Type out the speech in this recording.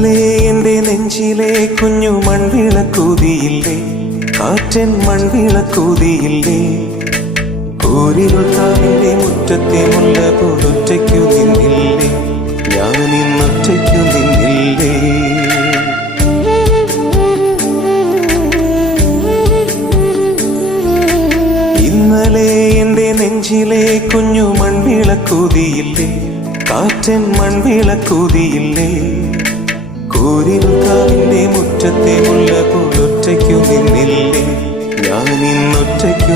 ഇന്നലെ എന്റെ നെഞ്ചിലെ കുഞ്ഞു മൺവിളക്കൂതിയില്ലേ, കാറ്റൻ മൺവിളക്കൂതിയില്ലേ. കൂരിരുൾക്കാവിന്റെ മുറ്റത്തെ മുല്ല പോലൊറ്റയ്ക്കു നിന്നില്ലേ, ഞാനിന്നൊറ്റയ്ക്കു നിന്നില്ലേ. ഇന്നലെ എന്റെ നെഞ്ചിലെ കുഞ്ഞു മൺവിളക്കൂതിയില്ലേ, കാറ്റൻ മൺവിളക്കൂതിയില്ലേ. കൂരിരുൾക്കാവിന്റെ മുറ്റത്തെ മുല്ല പോലൊറ്റയ്ക്കു നിന്നില്ലേ, ഞാനിന്നൊറ്റയ്ക്കു